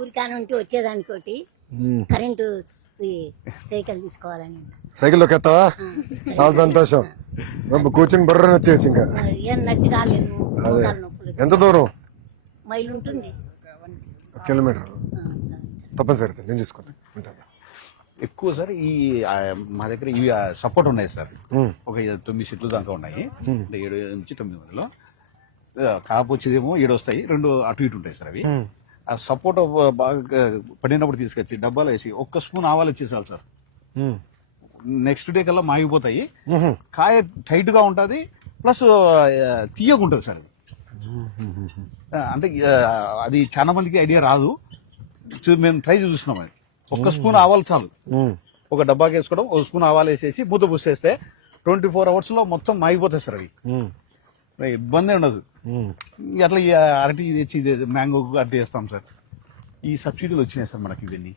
ఊరికాని ఉంటే వచ్చేదానికోటి current cycle తీసుకోవాలని. సైకిల్లోకి ఎత్తావా? చాలా సంతోషం. కూర్చుని బర్రని వచ్చేయచ్చు. ఇంకా ఏం నడిచి రాలేను, అదే మోకాలు నొప్పులు. ఎంత దూరం? మైలు ఉంటుంది. కిలోమీటర్. తప్పనిసరి నేను చూసుకుంటా ఉంటాను. ఎక్కువ సార్ ఈ మా దగ్గర ఇవి సపోర్ట్ ఉన్నాయి సార్. ఒక 9 సెట్లు దాకా ఉన్నాయి. 7 నుంచి 9 మధ్యలో. కాపు వచ్చేదేమో 7 వస్తాయి, 2 అటు ఇటు ఉంటాయి సార్. అవి ఆ సపోర్ట్ బాగా పడినప్పుడు తీసుకొచ్చి డబ్బాలు వేసి 1 స్పూన్ ఆవాలు ఇచ్చేసాలి సార్. నెక్స్ట్ డే కల్లా మాగిపోతాయి. కాయ టైట్ గా ఉంటది, ప్లస్ తీయగా ఉంటుంది సార్. అంటే అది చాలా మందికి ఐడియా రాదు. మేము ట్రై చూస్తున్నాం. అది 1 స్పూన్ ఆవాలు చాలు. ఒక డబ్బాకి వేసుకోవడం, 1 స్పూన్ ఆవాలు వేసేసి మూత పూసేస్తే 24 hours లో మొత్తం మాగిపోతాయి సార్. అవి ఇబ్బంది ఉండదు. అట్లా ఈ అరటి తెచ్చి మ్యాంగో అరటి వేస్తాం సార్. ఈ సబ్సిడీలు వచ్చినాయి సార్ మనకి. ఇవన్నీ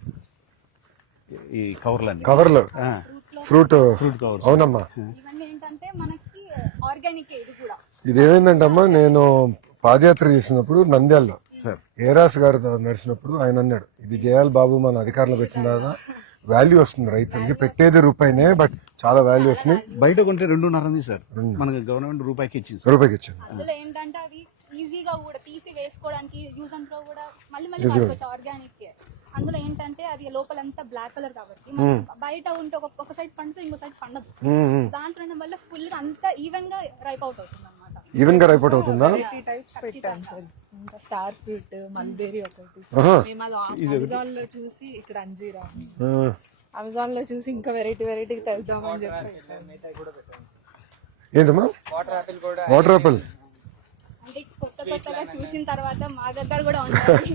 ఈ కవర్లు ఫ్రూట్ కవర్స్. అవునమ్మా. ఇవన్నీ ఏంటంటే మనకి ఆర్గానిక్. ఇది కూడా ఇదేమైందంటే అమ్మా, నేను పాదయాత్ర చేసినప్పుడు నంద్యాలలో ఏరాస్ గారితో నడిచినప్పుడు ఆయన అన్నాడు, ఇది చేయాలి బాబు, మన అధికారంలోకి వచ్చిన తర్వాత వాల్యూ వస్తుంది రైతులకి. పెట్టేది రూపాయినే, బట్ చాలా వాల్యూ వస్తుంది. బయట కొంటే 2.5 సార్, మనకి గవర్నమెంట్ రూపాయికి ఇచ్చింది. అందులో ఏంటంటే అవి ఈజీగా కూడా తీసి వేసుకోవడానికి యూజ్ అండ్ త్రో కూడా మళ్ళీ వాడుకోవచ్చు. ఆర్గానిక్. అందులో ఏంటంటే అది లోపలంతా బ్లాక్ కలర్ కాబట్టి బయట ఉంటే ఒక సైడ్ పండుతుంది, ఇంకో సైడ్ పండదు. దాంట్లో వల్ల ఫుల్ గా అంతా ఈవెన్ గా రైప్ అవుట్ అవుతుంది అన్నమాట. ఈవెన్ గా రైప్ అవుట్ అవుతుందా? టైప్స్ పెట్టాం సార్. ఇంకా స్టార్ ఫ్రూట్, మల్బెరీ ఒకటి. మేము అది అమెజాన్ లో చూసి, ఇక్కడ అంజీరా అమెజాన్ లో చూసి ఇంకా వెరైటీ తెద్దామని చెప్పి. ఏంటమ్మా? Water apple. అంటే కొత్తగా చూసిన తర్వాత మా దగ్గర కూడా ఉంటాయి.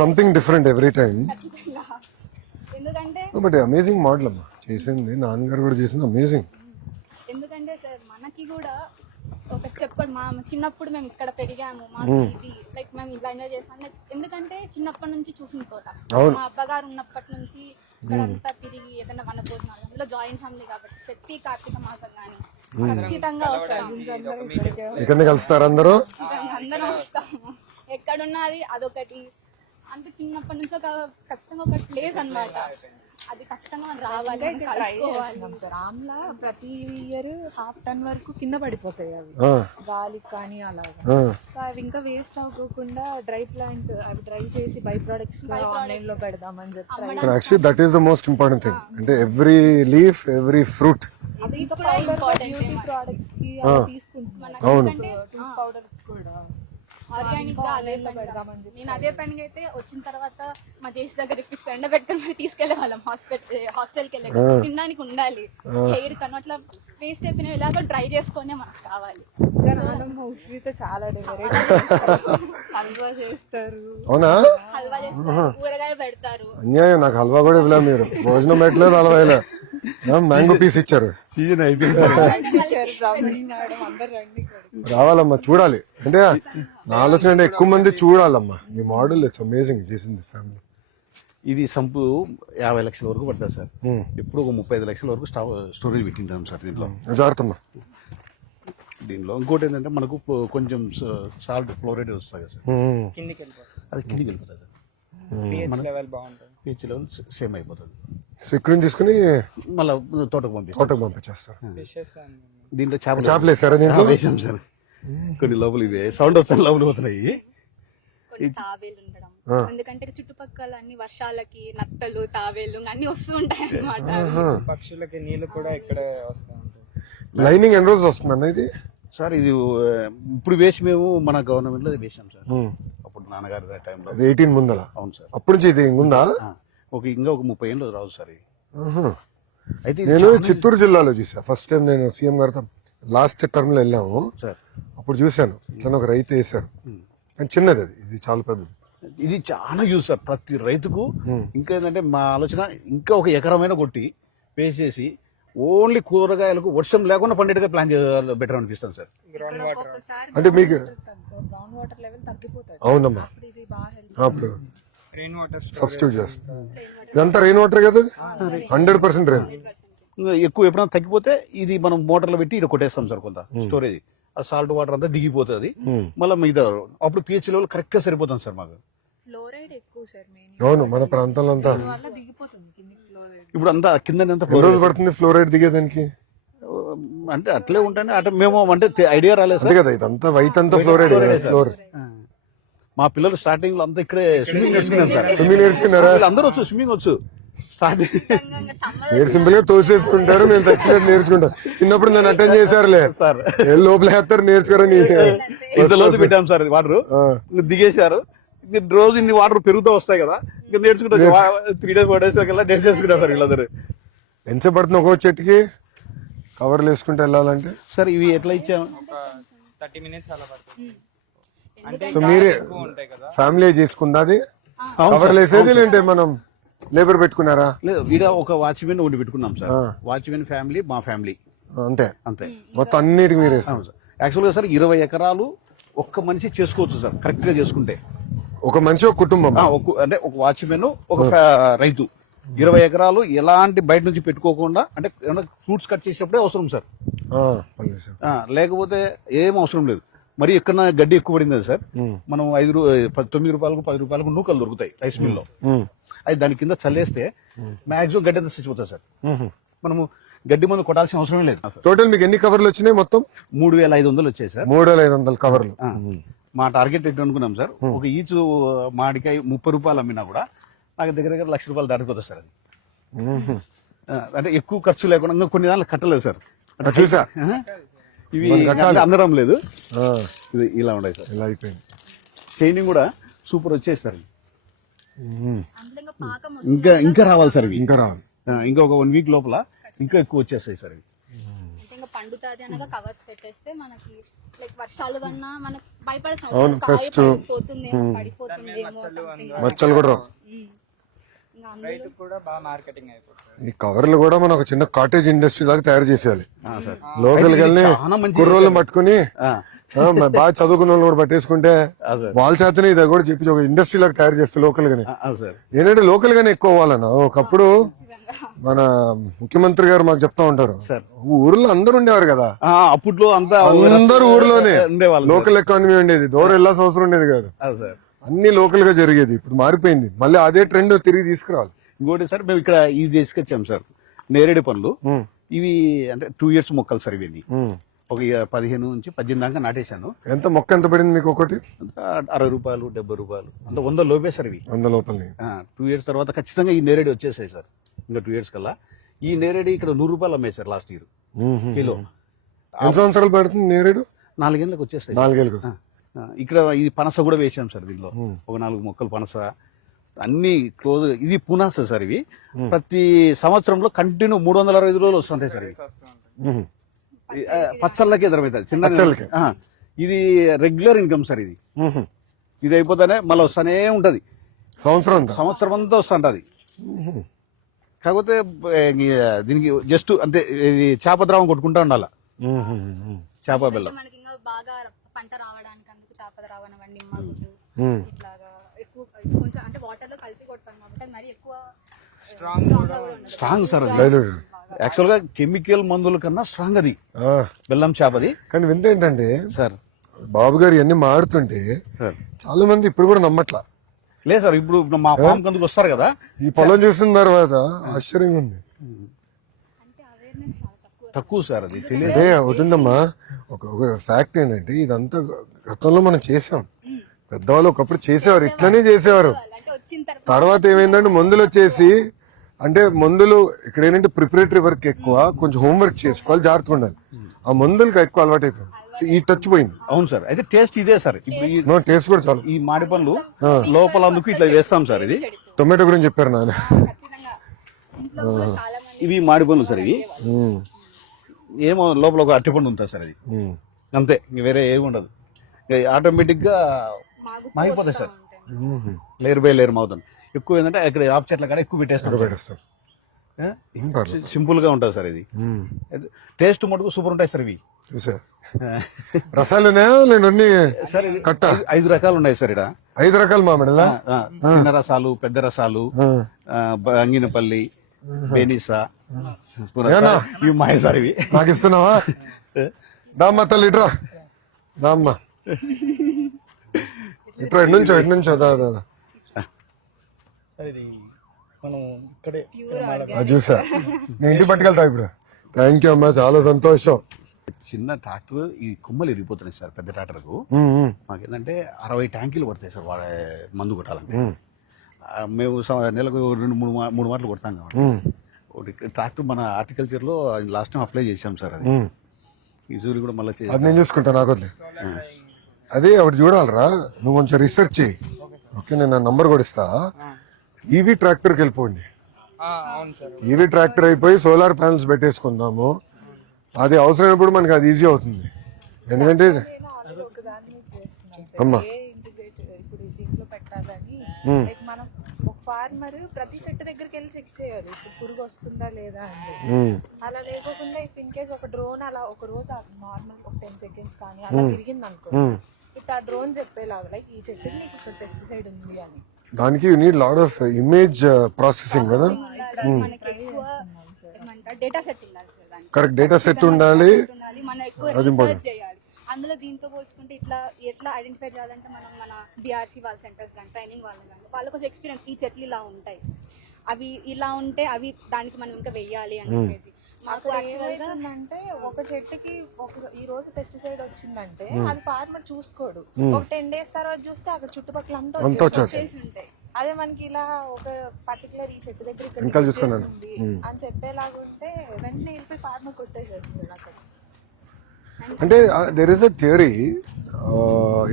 Something different every time. ఎందుకంటే బట్ అమేజింగ్ మోడల్ అమ్మా చేసింది. నాన్నగారు కూడా చేసింది అమేజింగ్. ఎందుకంటే సార్ మనకి కూడా ఒక చెప్పుకోండి, మా చిన్నప్పుడు మేము ఇక్కడ పెరిగాము, మాకు ఇది లైక్ మేము ఇలా ఎంజాయ్ చేస్తాం. ఎందుకంటే చిన్నప్పటి నుంచి చూసిన తోట. మా అబ్బగారు ఉన్నప్పటి నుంచి ఇక్కడ అంతా తిరిగి ఏదైనా మన భోజనాలు, అందులో జాయింట్ ఫ్యామిలీ కాబట్టి ప్రతి కార్తీక మాసం కానీ ఖచ్చితంగా వస్తాం. ఇక్కడ కలుస్తారు అందరూ. అందరం వస్తాము. ఎక్కడున్నది అదొకటి. అంటే చిన్నప్పటి నుంచి ఒక ఖచ్చితంగా ఒక ప్లేస్ అన్నమాట. అది ఖచ్చితంగా రావాలి, రామ్లా ప్రతి ఇయర్ 1/2 ton వరకు కింద పడిపోతాయి అవి గాలికి కానీ అలాగా. అవి ఇంకా వేస్ట్ అవ్వకుండా డ్రై ప్లాంట్ అవి డ్రై చేసి బై ప్రొడక్ట్స్ ఆన్లైన్ లో పెడదామని చెప్పి. Actually that is the most important thing. అంటే every leaf, every fruit beauty products కి తీసుకుంటున్నాం. పౌడర్ కూడా ఆర్గానిక్ గా అదే పెడదామని. నేను అదే పనికి అయితే వచ్చిన తర్వాత మా చేసి దగ్గర ఎండ పెట్టుకుని మరి తీసుకెళ్లే వాళ్ళం. హాస్టల్కి వెళ్ళే తినడానికి ఉండాలి. హెయిర్ కను అట్లా వేస్ట్ అయిపోయిన ఇలాగ డ్రై చేసుకునే మనకు కావాలి. చాలా హల్వా చేస్తారు. అవునా? హల్వా చేస్తారు, ఊరగాయ పెడతారు. అన్యాయం, నాకు హల్వా కూడా ఇవ్వలే మీరు. భోజనం పెట్టలేదు, హల్వా ఇలా మ్యాంగో పీస్ ఇచ్చారు. సీజన్ అయిపోయింది. రావాలమ్మా, చూడాలి. అంటే నా ఆలోచన అంటే ఎక్కువ మంది చూడాలమ్మా మీ మోడల్. ఇట్స్ అమేజింగ్ చేసింది ఫ్యామిలీ. ఇది సంపు 50 లక్షల వరకు పడుతుంది సార్. ఎప్పుడు ఒక 35 లక్షల వరకు స్టోరేజ్ పెట్టింటాం సార్ దీంట్లో. జాగ్రత్తమ్మా. దీనిలో ఇంకోటి ఏంటంటే మనకు కొంచెం సాల్ట్ ఫ్లోరైడ్ వస్తుంది కదా సార్, అది కిందికి వెళ్ళిపోతుంది సార్. పిహెచ్ లెవెల్ సేమ్ అయిపోతుంది. సో ఇక్కడ నుంచి తీసుకుని మళ్ళీ తోటకు పంపించేస్తారు. దీంట్లో చేపలు వేస్తారా దీంట్లో? వేసాం సార్. కొన్ని లోపల ఇవే సౌండ్ వస్తాయి, లోపల పోతున్నాయి. తాబేలు ఉండడం, ఎందుకంటే చుట్టుపక్కల అన్ని వర్షాలకి నత్తలు, తాబేలు అన్ని వస్తూ ఉంటాయి అన్నమాట. పక్షులకి నీళ్లు కూడా ఇక్కడ వస్తూ ఉంటాయి. లైనింగ్ ఎన్ని రోజులు వస్తుందన్న ఇది? సార్ ఇది ఇప్పుడు వేసి మేము మన గవర్నమెంట్ లో వేసాం సార్. అప్పుడు నాన్నగారి టైంలో 18 ముందల. అవును సార్. అప్పుడు నుంచి ఇది ఉందా? ఇంకా ఒక 30 ఏళ్ళు రావు సార్ ఇది. అయితే నేను చిత్తూరు జిల్లాలో చూసా ఫస్ట్ టైం. నేను సీఎం గారితో లాస్ట్ టర్మ్ లో వెళ్ళాము సార్. అప్పుడు చూసాను ఇట్లా ఒక రైతు వేసారు. కానీ చిన్నది అది, ఇది చాలా పెద్దది. ఇది చాలా యూజ్ సార్ ప్రతి రైతుకు. ఇంకా ఏంటంటే మా ఆలోచన ఇంకా ఒక ఎకరమైన కొట్టి వేసేసి ఓన్లీ కూరగాయలకు వర్షం లేకుండా పండేట్టుగా ప్లాన్ చేయాలి, బెటర్ అనిపిస్తుంది సార్. అంటే మీకు గ్రౌండ్ వాటర్ లెవెల్ తగ్గిపోతుంది. అవునమ్మా, అప్పుడు రెయిన్ వాటర్ సబ్స్టిట్యూట్ చేస్తాం. ఇదంతా రెయిన్ వాటర్ కదా, 100% రెయిన్. ఎక్కువ ఎప్పుడైనా తగ్గిపోతే ఇది మనం మోటార్లో పెట్టి ఇక్కడ కొట్టేస్తాం సార్ కొంత స్టోరేజ్. ఆ సాల్ట్ వాటర్ అంతా దిగిపోతుంది మళ్ళీ మిగతా అప్పుడు పిహెచ్ లెవెల్ కరెక్ట్ గా సరిపోతుంది సార్ మాకు. ఫ్లోరైడ్ ఎక్కువ సార్ మెయిన్ అవును, మన ప్రాంతంలో అంతా వల్ల దిగిపోతుంది కిందికి ఫ్లోరైడ్. ఇప్పుడు అంతా కింద ఎన్ని రోజులు పడుతుంది ఫ్లోరైడ్ దిగేదానికి? అంటే అట్లే ఉంటానే అటు మేము అంటే ఐడియా రాలేదు అంతే సార్. కదా, ఇదంతా వైట్ అంతా ఫ్లోరైడ్ ఫ్లోర్. మా పిల్లలు స్టార్టింగ్ లో అంతా ఇక్కడే స్విమ్మింగ్ నేర్చుకున్నాం సార్. స్విమ్మింగ్ నేర్చుకున్నారా? అందరూ వచ్చు, స్విమ్మింగ్ వచ్చు స్టార్టింగ్. మీరు సింపుల్ గా తోసేసుకుంటారు, మేము చచ్చినట్టు నేర్చుకుంటాం. చిన్నప్పుడు నన్ను అటెండ్ చేశారులే సార్. ఏ లోపల వేస్తారు నేర్చుకోరని. ఇంత లోతు పెట్టాం సార్ వాటర్, దిగేశారు. రోజు ఇన్ని వాటర్ పెరుగుతూ వస్తాయి కదా, ఇంకా నేర్చుకుంటాం. 3 days 4 days కల్లా నేర్చేసుకుంటాం సార్ వీళ్ళందరూ. ఎంత పడుతుంది ఒక్కో చెట్టుకి కవర్లు వేసుకుంటూ వెళ్ళాలంటే? సార్ ఇవి ఎట్లా ఇచ్చాము? ఒక 30 minutes అలా పడుతుంది. అంటే సో మీరే ఎక్కువ ఉంటాయి కదా. ఫ్యామిలీ చేసుకుందా అది కవర్లు వేసేది, లేదంటే మనం లేబర్ పెట్టుకున్నారా? లేదు, వీడ ఒక వాచ్మెన్ ఒకటి పెట్టుకున్నాం సార్. వాచ్మెన్ ఫ్యామిలీ, మా ఫ్యామిలీ అంతే అంతే. మొత్తం అన్నిటికి మీరు వేస్తాం. యాక్చువల్గా సార్ 20 ఎకరాలు ఒక్క మనిషి చేసుకోవచ్చు సార్ కరెక్ట్ గా చేసుకుంటే. ఒక మనిషి ఒక కుటుంబం. అంటే ఒక వాచ్మెన్ ఒక రైతు 20 ఎకరాలు ఎలాంటి బయట నుంచి పెట్టుకోకుండా, అంటే ఫ్రూట్స్ కట్ చేసేటప్పుడే అవసరం సార్. లేకపోతే ఏం అవసరం లేదు. మరి ఎక్కడ గడ్డి ఎక్కువ పడింది సార్, మనం 9 రూపాయలకు 10 రూపాయలకు నూకలు దొరుకుతాయి రైస్ మిల్ లో. అది దాని కింద చల్లేస్తే మాక్సిమం గడ్డి అంతా చచ్చిపోతుంది సార్. మనము గడ్డి మందు కొట్టాల్సిన అవసరమే లేదు. టోటల్ మీకు ఎన్ని కవర్లు వచ్చినాయి మొత్తం? 3500 వచ్చాయి సార్. 3500 కవర్లు. మా టార్గెట్ ఎట్లా అనుకున్నాం సార్, ఒక ఈచ్ మామిడికాయ 30 రూపాయలు అమ్మినా కూడా నాకు దగ్గర దగ్గర 1,00,000 రూపాయలు దాటిపోతుంది సార్ అది. అంటే ఎక్కువ ఖర్చు లేకుండా ఇంకా కొన్ని దాంట్లో కట్టలేదు సార్. చూసా ఇవి అందడం లేదు, ఇది ఇలా ఉన్నాయి సార్. ఇలా అయిపోయింది. షైనింగ్ కూడా సూపర్ వచ్చేది సార్. ఇంకా రావాలి సార్ ఇవి, ఇంకా రావాలి. ఇంకా ఒక 1 week లోపల ఇంకా ఎక్కువ వచ్చేస్తాయి సార్ ఇవి. ఇంకా పండుతాది అనగా కవర్స్ పెట్టేస్తే మనకి లైక్ వర్షాలు వన్నా మనకి భయపడాల్సిన అవును, అవసరం పెస్ట్ పోతుందేమో పడిపోతుందేమో something. మచ్చలు కూడా రావు. రైతు కూడా బాగా మార్కెటింగ్ అయిపోతుంది. ఈ కవర్లు కూడా మనం ఒక చిన్న కాటేజ్ ఇండస్ట్రీ లాగా తయారు చేసేయాలి. సార్ లోకల్కి వెళ్ళి చాలా మంచి కుర్రోళ్ళు పట్టుకుని ఆ, బాగా చదువుకున్న వాళ్ళు కూడా పట్టేసుకుంటే అదే. వాళ్ళ చేతనే ఇది కూడా చెప్పి ఒక ఇండస్ట్రీ లాగా తయారు చేస్తే లోకల్ గానే. సార్ ఏంటంటే లోకల్ గానే ఎక్కువ అవ్వాలన్న. ఒకప్పుడు మన ముఖ్యమంత్రి గారు మాకు చెప్తా ఉంటారు, సార్. ఊర్లో అందరూ ఉండేవారు కదా, అప్పట్లో అంతా అందరూ ఊర్లోనే ఉండేవాళ్ళు. లోకల్ ఎకానమీ ఉండేది, దూరం వెళ్ళాల్సిన అవసరం ఉండేది కాదు. సార్ అన్ని లోకల్ గా జరిగేది. ఇప్పుడు మారిపోయింది, మళ్ళీ అదే ట్రెండ్ తిరిగి తీసుకురావాలి. ఇంకోటి సార్, మేము ఇక్కడ ఇది తీసుకొచ్చాం సార్, నేరేడు పండ్లు. ఇవి అంటే 2 years మొక్కలు సార్. ఇవి ఒక 15 నుంచి 18 దాకా నాటేశాను. ఎంత మొక్క ఎంత పడింది మీకు? ఒకటి 60 రూపాయలు 70 రూపాయలు అంటే 100 లోపే సార్ ఇవి. 100 లోపల. 2 years తర్వాత ఖచ్చితంగా ఈ నేరేడు వచ్చేసాయి సార్. ఇంకా 2 years కల్లా ఈ నేరేడు ఇక్కడ 100 రూపాయలు అమ్మాయి సార్ లాస్ట్ ఇయర్ కిలో. ఎన్ని సంవత్సరాలు పడుతుంది నేరేడు? 4 ఏళ్ళకి వచ్చేస్తాయి. 4 ఏళ్ళకి. ఇక్కడ ఇది పనస కూడా వేసాం సార్. దీనిలో ఒక 4 మొక్కలు పనస అన్ని క్లోజ్. ఇది పునాస సార్. ఇవి ప్రతి సంవత్సరంలో కంటిన్యూ 365 రోజులు వస్తుంటాయి సార్. ఇవి పచ్చళ్ళకి ఎదురవుతుంది చిన్న. ఇది రెగ్యులర్ ఇన్కమ్ సార్. ఇది అయిపోతానే మళ్ళీ వస్తానే ఉంటది. సంవత్సరం అంతా వస్తుంటది. కాకపోతే దీనికి జస్ట్ అంతే ఇది చేప ద్రావం కొట్టుకుంటా ఉండాలి. చేప బెల్లం మనకి ఇంకా బాగా పంట రావడానికి అందుకు చేప ద్రావణ వండి నిమ్మగుడ్డు ఇట్లాగా ఎక్కువ కొంచెం అంటే వాటర్ లో కలిపి కొడతాం కాబట్టి మరి ఎక్కువ స్ట్రాంగ్ సార్. యాక్చువల్ గా కెమికల్ మందుల కన్నా స్ట్రాంగ్ అది బెల్లం చేపది. కానీ వింత ఏంటంటే సార్, బాబు గారు ఇవన్నీ మాడుతుంటే చాలా మంది ఇప్పుడు కూడా నమ్మట్లా. లేదు సార్, ఇప్పుడు మా ఫామ్ కందుకు వస్తారు కదా, ఈ పొలం చూసిన తర్వాత ఆశ్చర్యంగా ఉంది. తక్కువ సార్, అది తెలియదు. అదే అవుతుందమ్మా. ఒక ఫ్యాక్ట్ ఏంటంటే ఇదంతా గతంలో మనం చేసాం. పెద్దవాళ్ళు ఒకప్పుడు చేసేవారు, ఇట్లనే చేసేవారు. తర్వాత ఏమైందంటే మందులు వచ్చేసి, అంటే మందులు ఇక్కడ ఏంటంటే ప్రిపరేటరీ వర్క్ ఎక్కువ, కొంచెం హోంవర్క్ చేసుకోవాలి, జాగ్రత్తగా ఉండాలి. ఆ మందులకు ఎక్కువ అలవాటు అయిపోయింది. ఈ టచ్ పోయింది. అవును సార్. అయితే టేస్ట్ ఇదే సార్. ఇప్పుడు టేస్ట్ కూడా చాలు. ఈ మాడి పండ్లు లోపల అందుకు ఇట్లా వేస్తాం సార్. ఇది టొమాటో గురించి చెప్పారు నాన్న. ఇవి మాడి పండ్లు సార్. ఇవి ఏమో లోపల ఒక అరటిపండు ఉంటుంది సార్. అది అంతే, ఇంక వేరే ఏమి ఉండదు. ఆటోమేటిక్ గా మాగిపోతాయి సార్. లేయర్ బై లేయర్ మాగుతుంది. ఎక్కువ ఏంటంటే ఇక్కడ ఆపు చెట్ల కాడ ఎక్కువ పెట్టేస్తాం. సింపుల్ గా ఉంటుంది సార్. ఇది టేస్ట్ మటుకు సూపర్ ఉంటాయి సార్. ఇవి రసాలు సార్ 5 రకాలు ఉన్నాయి సార్. ఇక్కడ 5 రకాలు మామిడిలా. చిన్న రసాలు, పెద్ద రసాలు, అంగినపల్లి, బెనిసా, ఇవి మాయ సార్. ఇవి నాకు ఇస్తున్నావా? దామ్మా తల్లి ఇట్రా. రామ్మా ఇట్లా ఎటు నుంచో దాదా సార్ ఇది మనం ఇక్కడే అది చూసా నేను ఇంటికి పట్టుకెళ్తా ఇప్పుడు. థ్యాంక్ యూ అమ్మా, చాలా సంతోషం. చిన్న ట్రాక్టర్ ఈ కొమ్మలు ఇరిగిపోతున్నాయి సార్. పెద్ద ట్రాక్టర్కు మాకేంటంటే 60 ట్యాంకీలు పడతాయి సార్ వాడే మందు కొట్టాలంటే. మేము నెలకు 2-3 మాటలు కొడతాం కాబట్టి ట్రాక్టర్ మన హార్టికల్చర్లో లాస్ట్ టైం అప్లై చేసాం సార్. అది ఈ సూర్యుడు కూడా మళ్ళీ అది నేను చూసుకుంటా, నాకు వదిలే. అదే ఒకటి చూడాలరా, నువ్వు కొంచెం రీసెర్చ్ చేయి. ఓకే, నేను నా నంబర్ కూడా ఇస్తా. ఈవీ ట్రాక్టర్కి వెళ్ళిపోండి. అవును సార్. ఈవీ ట్రాక్టర్ అయిపోయి సోలార్ ప్యానల్స్ పెట్టేసుకుందాము. అది అవసరమైనప్పుడు మనకి అది ఈజీ అవుతుంది. ఎందుకంటే ఒకదాన్ని చేస్తున్నాం అమ్మా. సార్, ఇంటిగ్రేటెడ్ ఇప్పుడు దీంట్లో పెట్టాలని. లైక్ మనం ఒక ఫార్మర్ ప్రతి చెట్టు దగ్గరికి వెళ్ళి చెక్ చేయాలి ఇప్పుడు పురుగు వస్తుందా లేదా అని. అలా లేకోకుండా ఇఫ్ ఇన్ కేస్ ఒక డ్రోన్ అలా ఒక రోజు నార్మల్ ఒక 10 seconds కానీ అలా తిరిగింది అనుకో, ఇట్లా ఆ డ్రోన్ చెప్పేలాగా లైక్ ఈ చెట్టుకి నీకు ఇక్కడ పెస్టిసైడ్ ఉంది అని. దానికి you need lot of image processing కదా. మనకి ఎక్కువ డేటా సెట్ ఉండాలి సార్. దానికి కరెక్ట్ డేటా సెట్ ఉండాలి. మనం ఎక్కువ రీసెర్చ్ చేయాలి. అందులో దీంతో పోల్చుకుంటే ఎట్లా ఐడెంటిఫై చేయాలంటే మనం మన బీఆర్సీ వాళ్ళ సెంటర్స్ కానీ ట్రైనింగ్ వాళ్ళు కానీ వాళ్ళకి ఒక ఎక్స్పీరియన్స్, ఈ చెట్లు ఇలా ఉంటాయి, అవి ఇలా ఉంటే అవి దానికి మనం ఇంకా వెయ్యాలి అని చెప్పేసి. మాకు అంటే ఒక చెట్టుకి ఈ రోజు పెస్టిసైడ్ వచ్చిందంటే అది ఫార్మర్ చూసుకోడు. ఒక 10 days తర్వాత చూస్తే అక్కడ చుట్టుపక్కల అంతా వచ్చేసి ఉంటాయి. అదే మనకి ఇలా ఒక పర్టికులర్ ఈ చెట్టు దగ్గర ఇక్కడ వచ్చేసింది అని చెప్పేలాగా ఉంటే వెంటనే వెళ్ళిపోయి ఫార్మర్ కొట్టేసేస్తుంది అక్కడ. అంటే దెర్ ఇస్ అ థియరీ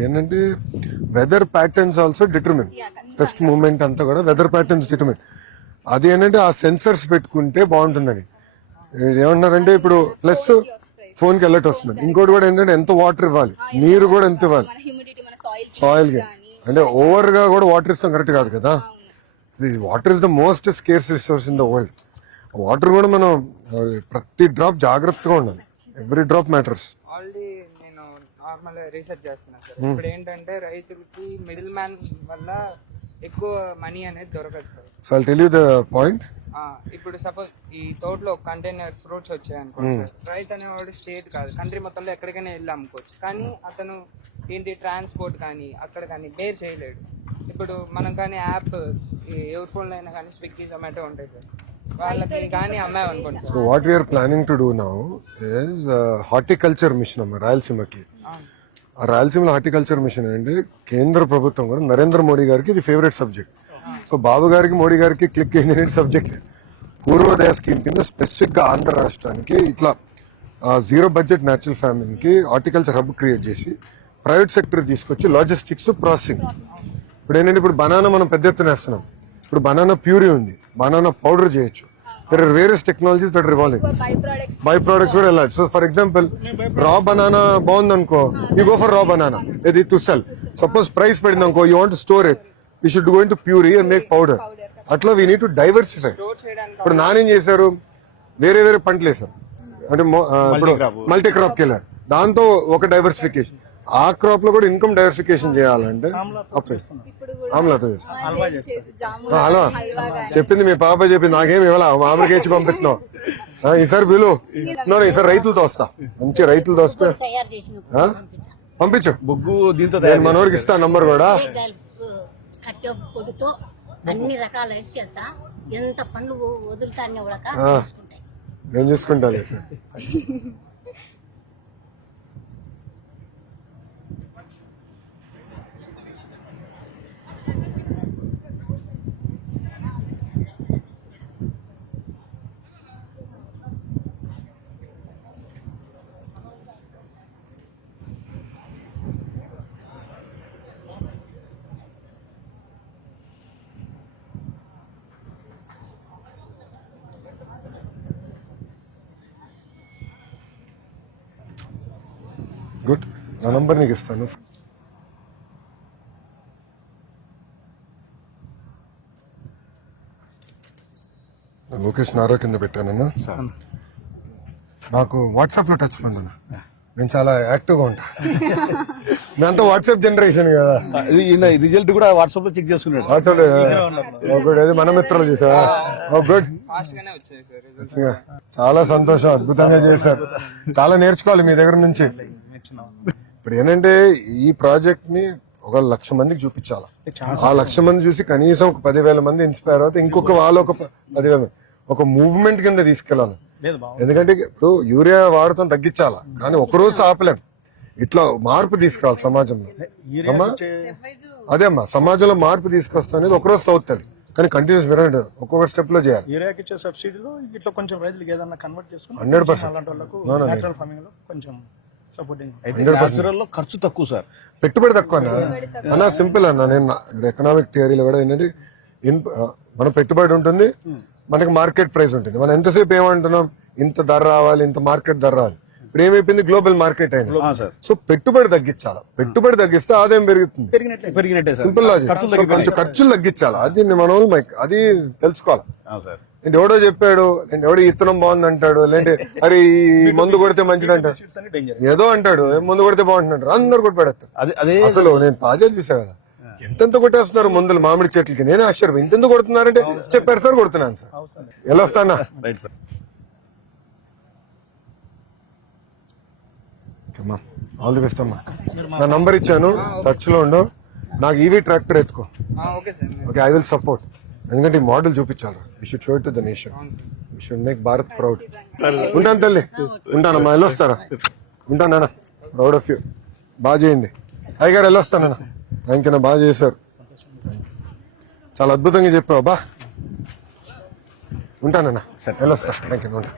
ఏంటంటే weather patterns also determine pest movement అంతా కూడా వెదర్ ప్యాటర్న్స్ డిటర్మిన్. అది ఏంటంటే ఆ సెన్సర్స్ పెట్టుకుంటే బాగుంటుందని ఏమన్నారంటే ఇప్పుడు ప్లస్ ఫోన్ కి అలర్ట్ వస్తుంది. ఇంకోటి కూడా ఏంటంటే ఎంత వాటర్ ఇవ్వాలి, నీరు కూడా ఎంత ఇవ్వాలి సాయిల్ కి. అంటే ఓవర్ గా కూడా వాటర్ ఇస్తాం కరెక్ట్ కాదు కదా. Water is the most scares resource in the world. Water కూడా మనం ప్రతి డ్రాప్ జాగ్రత్తగా ఉండాలి. Every drop matters. ఆల్రెడీ నేను నార్మల్ రీసెర్చ్ చేస్తున్నాను సార్. ఇప్పుడు ఏంటంటే రైతులకి మిడిల్ మ్యాన్ వల్ల ఎక్కువ మనీ అనేది దొరకదు sir. So I'll tell you the point. ఇప్పుడు సపోజ్ ఈ తోటలో కంటైనర్ ఫ్రూట్స్ వచ్చాయి అనుకోండి సార్, రైతు అనేవాడు స్టేట్ కాదు కంట్రీ మొత్తంలో ఎక్కడికైనా వెళ్ళి అమ్ముకోవచ్చు. కానీ అతను ఏంటి ట్రాన్స్పోర్ట్ కానీ అక్కడ కానీ బేర్ చేయలేడు. ఇప్పుడు మనం కానీ యాప్ ఎవరి ఫోన్లో అయినా కానీ స్విగ్గీ జొమాటో ఉంటాయి సార్, వాళ్ళకి కానీ అమ్మామనుకోండి sir. So what we are planning to do now is horticulture mission అమ్మ రాయలసీమకి. ఆ రాయలసీమలో హార్టికల్చర్ మిషన్ అంటే కేంద్ర ప్రభుత్వం కూడా నరేంద్ర మోడీ గారికి ఇది ఫేవరెట్ సబ్జెక్ట్. సో బాబు గారికి మోడీ గారికి క్లిక్ అయిన సబ్జెక్ట్. పూర్వోదయ స్కీమ్ కింద స్పెసిఫిక్ గా ఆంధ్ర రాష్ట్రానికి ఇట్లా 0 బడ్జెట్ న్యాచురల్ ఫార్మింగ్ కి హార్టికల్చర్ హబ్ క్రియేట్ చేసి ప్రైవేట్ సెక్టర్ తీసుకొచ్చి లాజిస్టిక్స్ ప్రాసెసింగ్. ఇప్పుడు ఏంటంటే ఇప్పుడు బనానా మనం పెద్ద ఎత్తున వేస్తున్నాం. ఇప్పుడు బనానా ప్యూరీ ఉంది, బనానా పౌడర్ చేయొచ్చు. There are various technologies that are evolving. By products కూడా వెళ్ళాలి. So for example raw banana బాగుంది అనుకో, you go for raw banana. ఇది టు సెల్. సపోజ్ ప్రైస్ పడింది అనుకో, you want store it, you should go in to puree and make powder. అట్లా we need to diversify. ఇప్పుడు నానేం చేశారు, వేరే వేరే పంటలు వేశారు. అంటే ఇప్పుడు మల్టీ క్రాప్ కి వెళ్ళారు. దాంతో ఒక డైవర్సిఫికేషన్. ఆ క్రాప్ లో కూడా ఇన్కమ్ డైవర్సిఫికేషన్ చేయాలంటే ఆమ్లాతో హలో చెప్పింది మీ పాప చెప్పింది, నాకేం ఇవ్వాలా, మామిడికి ఇచ్చి పంపిస్తున్నావు. ఈసారి పిలు, ఈసారి రైతులతో వస్తా, మంచి రైతులతో వస్తే తయారు చేసినప్పుడు పంపించు. బొగ్గు దీంతో నేను మనోడికి ఇస్తా నంబర్ కూడా. కట్టె పొడితో అన్ని రకాల వేసి చేస్తా. ఎంత పండ్లు వదులుతానే కూడా తీసుకుంటాయి. నేను చూసుకుంటాను సార్. గుడ్, నా నంబర్ నీకు ఇస్తాను. లొకేషన్ ఆరో కింద పెట్టానన్నా. నాకు వాట్సాప్ లో టచ్ పండుగ, నేను చాలా యాక్టివ్ గా ఉంటా. మేమంతా వాట్సాప్ జనరేషన్ కదా. రిజల్ట్ కూడా వాట్సాప్ లో చెక్ చేసుకున్నాడు. వాట్సాప్ గుడ్, అది మన మిత్రులు చేసావా? గుడ్, ఫాస్ట్ గానే వచ్చాయి సార్ రిజల్ట్స్. చాలా సంతోషం, అద్భుతంగా చేశారు. చాలా నేర్చుకోవాలి మీ దగ్గర నుంచి. ఇప్పుడు ఏంటంటే ఈ ప్రాజెక్ట్ ని ఒక 1,00,000 మందికి చూపించాలి. ఆ 1,00,000 మంది చూసి కనీసం ఒక 10,000 మంది ఇన్స్పైర్ అవుతే ఇంకొక వాళ్ళు ఒక 10,000 ఒక మూవ్మెంట్ కింద తీసుకెళ్ళాలి. లేదు బాబు, ఎందుకంటే ఇప్పుడు యూరియా వాడటం తగ్గించాలా, కానీ ఒకరోజు ఆపలేం. ఇట్లా మార్పు తీసుకురావాలి సమాజంలో. యూరియా అమ్మా వచ్చే అదే అమ్మా, సమాజంలో మార్పు తీసుకొస్తా అనేది ఒకరోజు అవుతుంది, కానీ కంటిన్యూస్ మీరు ఒక్కొక్క స్టెప్ లో చేయాలి. యూరియాకి ఇచ్చే సబ్సిడీలో ఇట్లా కొంచెం రైతులకు ఏదన్నా కన్వర్ట్ చేసుకుని 100%. అలాంటి వాళ్ళకు No. నేచురల్ ఫార్మింగ్ లో కొంచెం సపోర్టింగ్. అయితే natural లో ఖర్చు తక్కువ సార్. పెట్టుబడి తక్కువ అన్న సింపుల్ అన్న. నేను ఎకనామిక్ థియరీలో కూడా ఏంటంటే మన పెట్టుబడి ఉంటుంది, మనకి మార్కెట్ ప్రైస్ ఉంటుంది. మనం ఎంతసేపు ఏమంటున్నాం, ఇంత ధర రావాలి, ఇంత మార్కెట్ ధర రావాలి. ఇప్పుడు ఏమైపోయింది, గ్లోబల్ మార్కెట్ అయింది. సార్ సో పెట్టుబడి తగ్గించాలి. పెట్టుబడి తగ్గిస్తే ఆదాయం పెరుగుతుంది. పెరిగినట్టే సార్. Simple logic. సో కొంచెం ఖర్చులు తగ్గించాలి. అది మన వాళ్ళు అది తెలుసుకోవాలి. సార్ నేను ఎవడో చెప్పాడు, నేను ఎవడో ఇత్తనం బాగుంది అంటాడు, లేదంటే అరే ఈ మందు కొడితే మంచిది అంటాడు, ఏదో అంటాడు, మందు కొడితే బాగుంటున్నాడు, అందరు కొట్టి పెడతారు. అదే అసలు నేను ప్రాజెక్ట్ చూసా కదా, ఎంతెంత కొట్టేస్తున్నారు మందులు మామిడి చెట్లకి. నేనే ఆశ్చర్యం, ఇంతెంత కొడుతున్నారంటే చెప్పారు సార్, కొడుతున్నాను సార్. ఎలా వస్తానా? Right sir. All the best అమ్మా. నా నంబర్ ఇచ్చాను, టచ్ లో ఉండు. నాకు ఈవీ ట్రాక్టర్ ఎత్తుకో. Okay sir. Okay, I will support. ఎందుకంటే ఈ మోడల్ చూపించాలి. You should show it to the nation. You should make Bharat proud. ఉంటాను తల్లి, ఉంటానమ్మా. వెళ్ళొస్తారా? ఉంటానా? Proud of you. బాగా చేయండి. అయ్యగారు వెళ్ళొస్తానన్నా. థ్యాంక్ యూ, బాగా చేశారు, చాలా అద్భుతంగా చెప్పావు బా. ఉంటానన్నా, వెళ్ళొస్తా. Thank you. ఉంటాను.